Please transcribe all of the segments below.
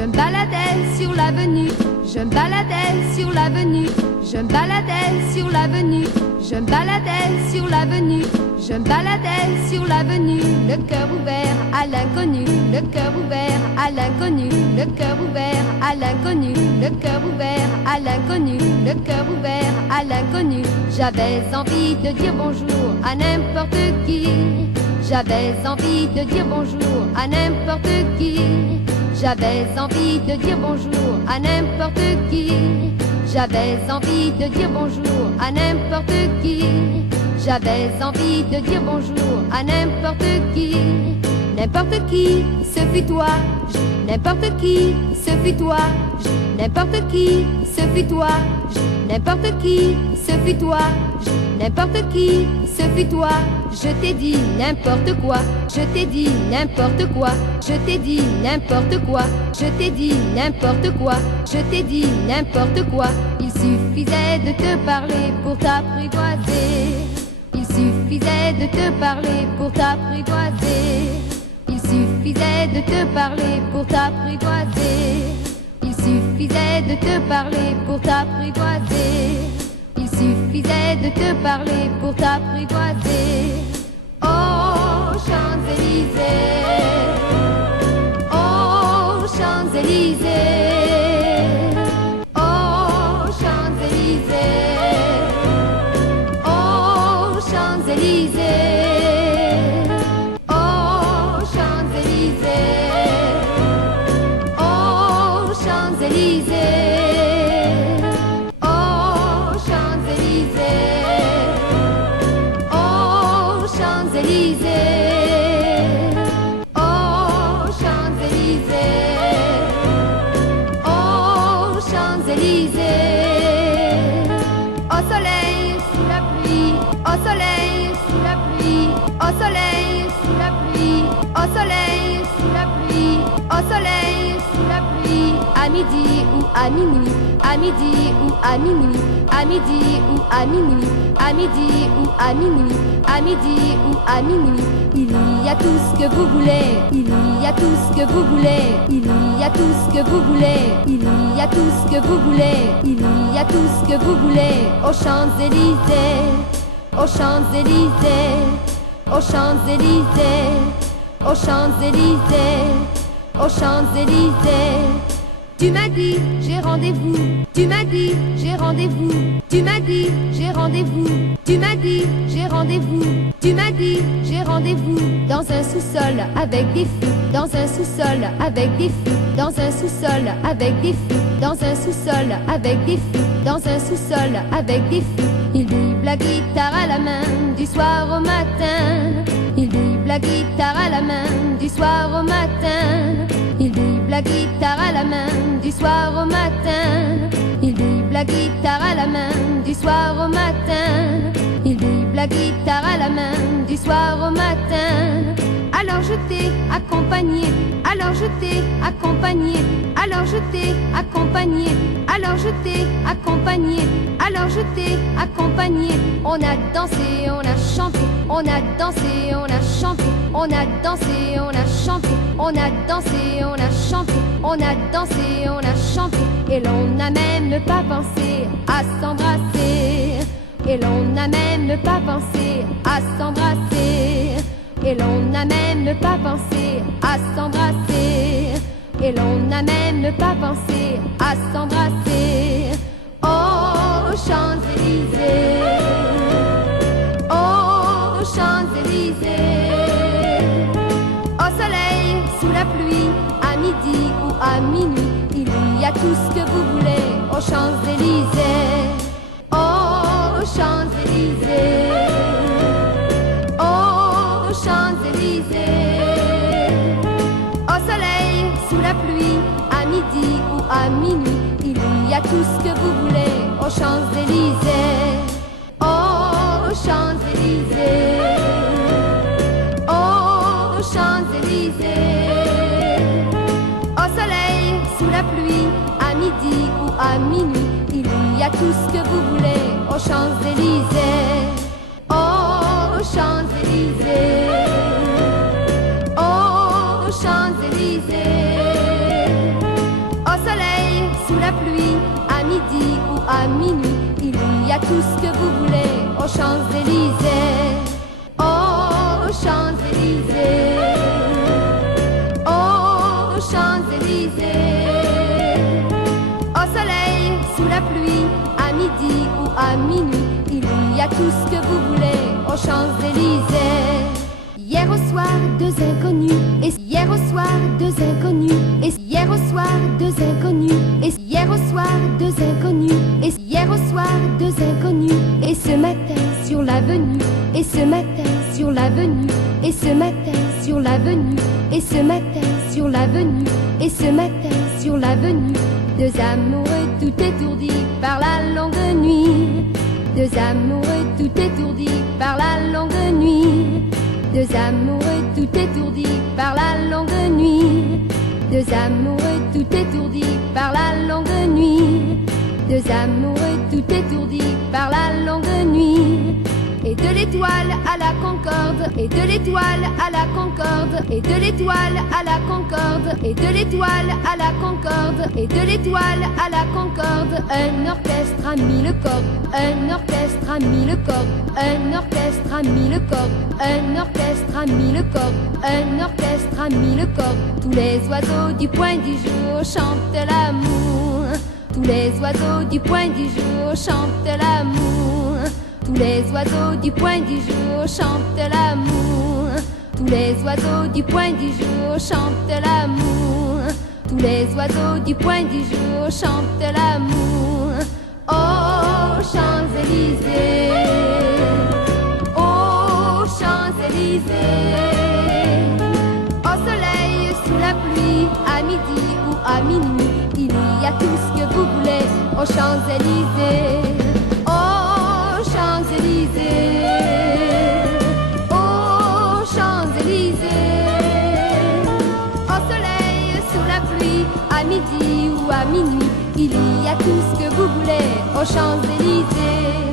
Je me baladais sur l'avenue, je me baladais sur l'avenue, je me baladais sur l'avenue, je me baladais sur l'avenue, je me baladais sur l'avenue, le cœur ouvert à l'inconnu, le cœur ouvert à l'inconnu, le cœur ouvert à l'inconnu, le cœur ouvert à l'inconnu, le cœur ouvert à l'inconnu. J'avais envie de dire bonjour à n'importe qui, j'avais envie de dire bonjour à n'importe qui, j'avais envie de dire bonjour à n'importe qui, j'avais envie de dire bonjour à n'importe qui, j'avais envie de dire bonjour à n'importe qui, ce fut toi, n'importe qui, ce fut toi, n'importe qui, ce fut toi, n'importe qui, ce fut toi, n'importe qui, ce fut toi. Je t'ai dit n'importe quoi, je t'ai dit n'importe quoi, je t'ai dit n'importe quoi, je t'ai dit n'importe quoi, je t'ai dit n'importe quoi. Il suffisait de te parler pour t'apprivoiser, il suffisait de te parler pour t'apprivoiser, il suffisait de te parler pour t'apprivoiser, il suffisait de te parler pour t'apprivoiser, il suffisait de te parler pour t'apprivoiser. Oh Champs-Élysées, oh Champs-Élysées, oh Champs-Élysées, oh Champs-Élysées, oh Champs-Élysées, oh Champs-Élysées, oh Champs-Élysées, oh Champs-Élysées, oh Champs-Élysées, oh Champs-Élysées, au soleil sous la pluie, au soleil sous la pluie, au soleil sous la pluie, au soleil sous la pluie, au soleil sous la pluie, à midi ou à minuit, à midi ou à minuit, à midi ou à minuit, à midi ou à minuit, à midi ou à minuit. Il y a tout ce que vous voulez, il y a tout ce que vous voulez, il y a tout ce que vous voulez, il y a tout ce que vous voulez, il y a tout ce que vous voulez. Aux Champs-Élysées, aux Champs-Élysées, aux Champs-Élysées, aux Champs-Élysées, aux Champs-Élysées. Tu m'as dit j'ai rendez-vous, tu m'as dit j'ai rendez-vous, tu m'as dit j'ai rendez-vous, tu m'as dit j'ai rendez-vous, tu m'as dit j'ai rendez-vous dans un sous-sol avec des filles, dans un sous-sol avec des filles, dans un sous-sol avec des filles, dans un sous-sol avec des filles, dans un sous-sol avec des filles. Il vibre la guitare à la main du soir au matin, il vibre la guitare à la main du soir au matin, il vibre la guitare à la main du soir au matin, il vibre la guitare à la main du soir au matin, il vibre la guitare à la main du soir au matin. Alors je t'ai accompagné, alors je t'ai accompagné, alors je t'ai accompagné, alors je t'ai accompagné, alors je t'ai accompagné. On a dansé, on a chanté, on a dansé, on a chanté, on a dansé, on a chanté, on a dansé, on a chanté, on a dansé, on a chanté. Et l'on n'a même pas pensé à s'embrasser, et l'on n'a même pas pensé à s'embrasser, et l'on n'a même pas pensé à s'embrasser, et l'on n'a même pas pensé à s'embrasser. Oh Champs-Élysées, oh Champs-Élysées, au soleil, sous la pluie, à midi ou à minuit, il y a tout ce que vous voulez aux Champs-Élysées, oh Champs-Élysées, oh Champs-Élysées, au soleil, sous la pluie, à midi ou à minuit, il y a tout ce que vous voulez aux Champs-Élysées, oh Champs-Élysées, oh Champs-Élysées, au soleil, sous la pluie, à midi ou à minuit, il y a tout ce que vous voulez aux Champs-Élysées, oh Champs-Élysées, oh Champs-Élysées, tout ce que vous voulez aux Champs-Élysées. Aux Champs-Élysées. Aux Champs-Élysées. Au soleil, sous la pluie, à midi ou à minuit, il y a tout ce que vous voulez aux Champs-Élysées. Hier au soir, deux inconnus, et hier au soir, deux inconnus, et hier au soir, deux inconnus, et hier au soir, deux inconnus, et hier au soir, deux inconnus, et ce matin sur l'avenue, et ce matin sur l'avenue, et ce matin sur l'avenue, et ce matin sur l'avenue, et ce matin sur l'avenue, deux amoureux tout étourdis par la longue nuit, deux amoureux tout étourdis par la longue nuit. Deux amoureux tout étourdis par la longue nuit. Deux amoureux tout étourdis par la longue nuit. Deux amoureux tout étourdis par la longue nuit. Et de l'étoile à la Concorde, et de l'étoile à la Concorde, et de l'étoile à la Concorde, et de l'étoile à la Concorde, et de l'étoile à la Concorde, un orchestre a mis le corps, un orchestre a mis le corps, un orchestre a mis le corps, un orchestre a mis le corps, un orchestre a mis le corps. Tous les oiseaux du point du jour chantent l'amour, tous les oiseaux du point du jour chantent l'amour. Tous les oiseaux du point du jour chantent l'amour. Tous les oiseaux du point du jour chantent l'amour. Tous les oiseaux du point du jour chantent l'amour. Aux Champs-Élysées. Aux Champs-Élysées. Au soleil, sous la pluie, à midi ou à minuit, il y a tout ce que vous voulez aux Champs-Élysées. Champs-Élysées, aux Champs-Élysées, au soleil, sous la pluie, à midi ou à minuit, il y a tout ce que vous voulez aux Champs-Élysées,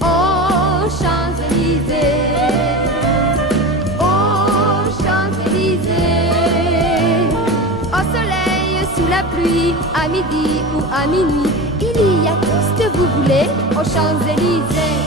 aux Champs-Élysées, aux Champs-Élysées, au soleil, sous la pluie, à midi ou à minuit, il y a tout ce que vous voulez aux Champs-Élysées.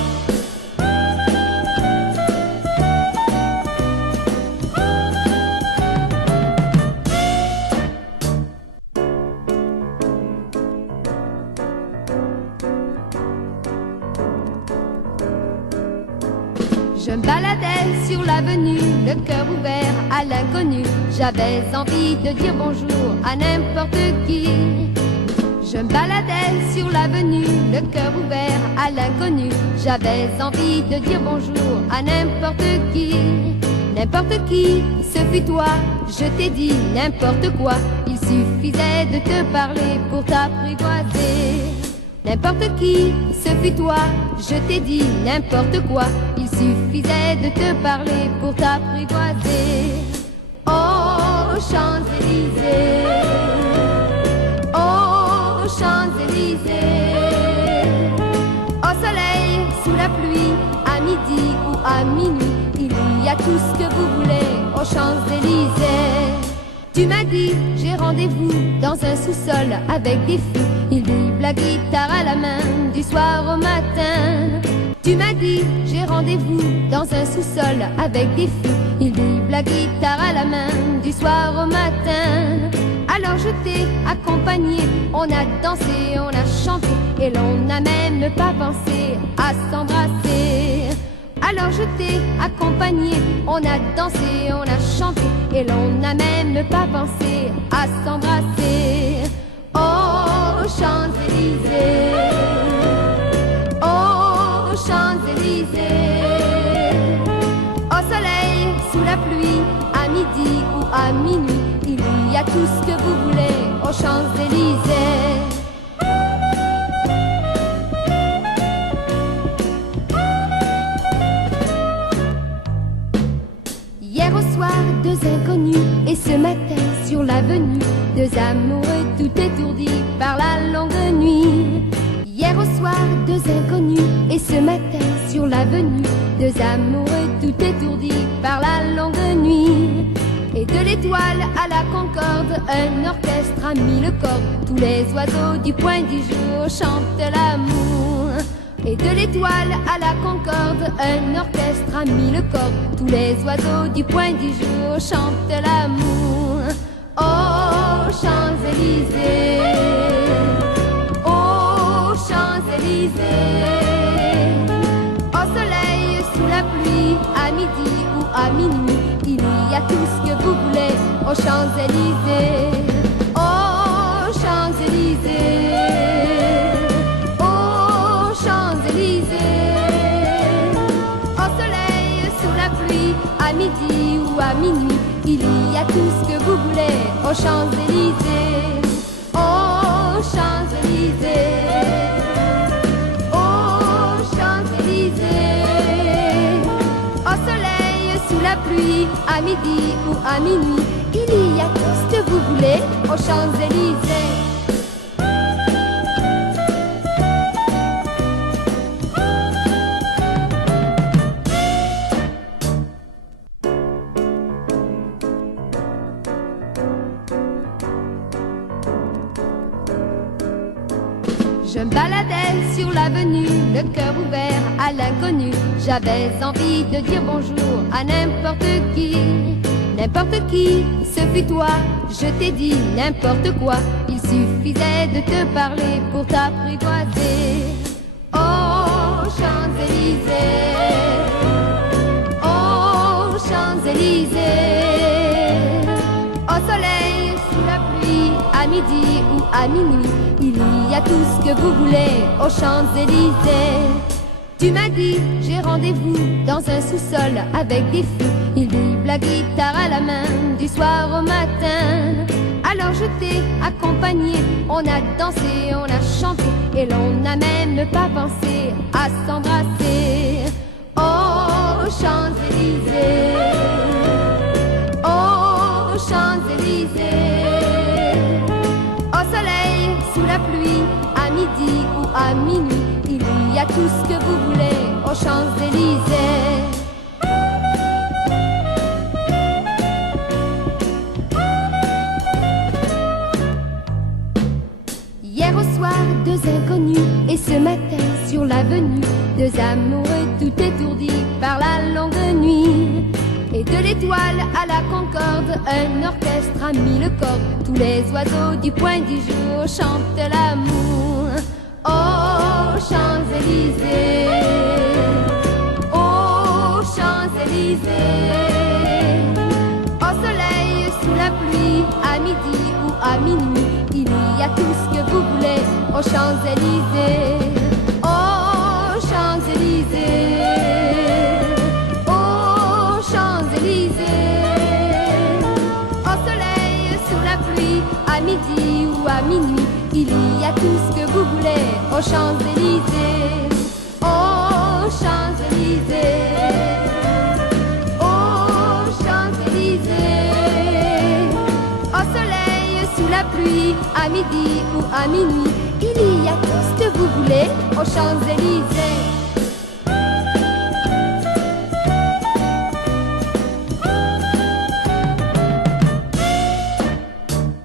Je me baladais sur l'avenue, le cœur ouvert à l'inconnu. J'avais envie de dire bonjour à n'importe qui. Je me baladais sur l'avenue, le cœur ouvert à l'inconnu. J'avais envie de dire bonjour à n'importe qui. N'importe qui, ce fut toi, je t'ai dit n'importe quoi. Il suffisait de te parler pour t'apprivoiser. N'importe qui, ce fut toi, je t'ai dit n'importe quoi. Il suffisait de te parler pour t'apprivoiser. Aux Champs-Élysées, aux Champs-Élysées, au soleil, sous la pluie, à midi ou à minuit, il y a tout ce que vous voulez aux Champs-Élysées. Tu m'as dit, j'ai rendez-vous dans un sous-sol avec des filles. Ils vivent la guitare à la main du soir au matin. Tu m'as dit, j'ai rendez-vous dans un sous-sol avec des filles. Ils vivent la guitare à la main du soir au matin. Alors je t'ai accompagné, on a dansé, on a chanté, et l'on n'a même pas pensé à s'embrasser. Alors je t'ai accompagné, on a dansé, on a chanté, et l'on n'a même pas pensé à s'embrasser. Aux Champs-Élysées, aux Champs-Élysées, au soleil, sous la pluie, à midi ou à minuit, il y a tout ce que vous voulez aux Champs-Élysées. Hier au soir, deux inconnus, et ce matin sur l'avenue, deux amoureux tout étourdis par la longue nuit. Hier au soir, deux inconnus, et ce matin sur l'avenue, deux amoureux tout étourdis par la longue nuit. Et de l'étoile à la Concorde, un orchestre a mis le corps. Tous les oiseaux du point du jour chantent l'amour. Et de l'Étoile à la Concorde, un orchestre a mis le corps. Tous les oiseaux du point du jour chantent l'amour. Aux Champs-Élysées, aux Champs-Élysées, au soleil, sous la pluie, à midi ou à minuit, il y a tout ce que vous voulez aux Champs-Élysées. Aux Champs-Élysées, aux Champs-Élysées, au soleil, sous la pluie, à midi ou à minuit, il y a tout ce que vous voulez aux Champs-Élysées. Aux Champs-Élysées, aux Champs-Élysées, au soleil, sous la pluie, à midi ou à minuit, il y a tout ce que vous voulez aux Champs-Élysées. Je me baladais sur l'avenue, le cœur ouvert à l'inconnu. J'avais envie de dire bonjour à n'importe qui. N'importe qui, ce fut toi, je t'ai dit n'importe quoi. Il suffisait de te parler pour t'apprivoiser. Aux Champs-Élysées, aux Champs-Élysées, au soleil, sous la pluie, à midi ou à minuit, il y a tout ce que vous voulez aux Champs-Élysées. Tu m'as dit, j'ai rendez-vous dans un sous-sol avec des fous. Ils vivent la guitare à la main du soir au matin. Alors je t'ai accompagné, on a dansé, on a chanté, et l'on n'a même pas pensé à s'embrasser. Aux Champs-Élysées, aux Champs-Élysées, au soleil, sous la pluie, à midi ou à minuit, il y a tout ce que vous voulez aux Champs-Élysées. Hier au soir, deux inconnus, et ce matin sur l'avenue, deux amoureux tout étourdis par la longue nuit. Et de l'Étoile à la Concorde, un orchestre a mis le corps. Tous les oiseaux du point du jour chantent l'amour. Aux Champs-Élysées, aux Champs-Élysées, au soleil, sous la pluie, à midi ou à minuit, il y a tout ce que vous voulez aux Champs-Élysées. Aux Champs-Élysées, aux Champs-Élysées, au soleil, sous la pluie, à midi ou à minuit, il y a tout ce que vous voulez aux Champs-Élysées. Aux Champs-Élysées, aux Champs-Élysées, au soleil, sous la pluie, à midi ou à minuit, il y a tout ce que vous voulez aux Champs-Élysées.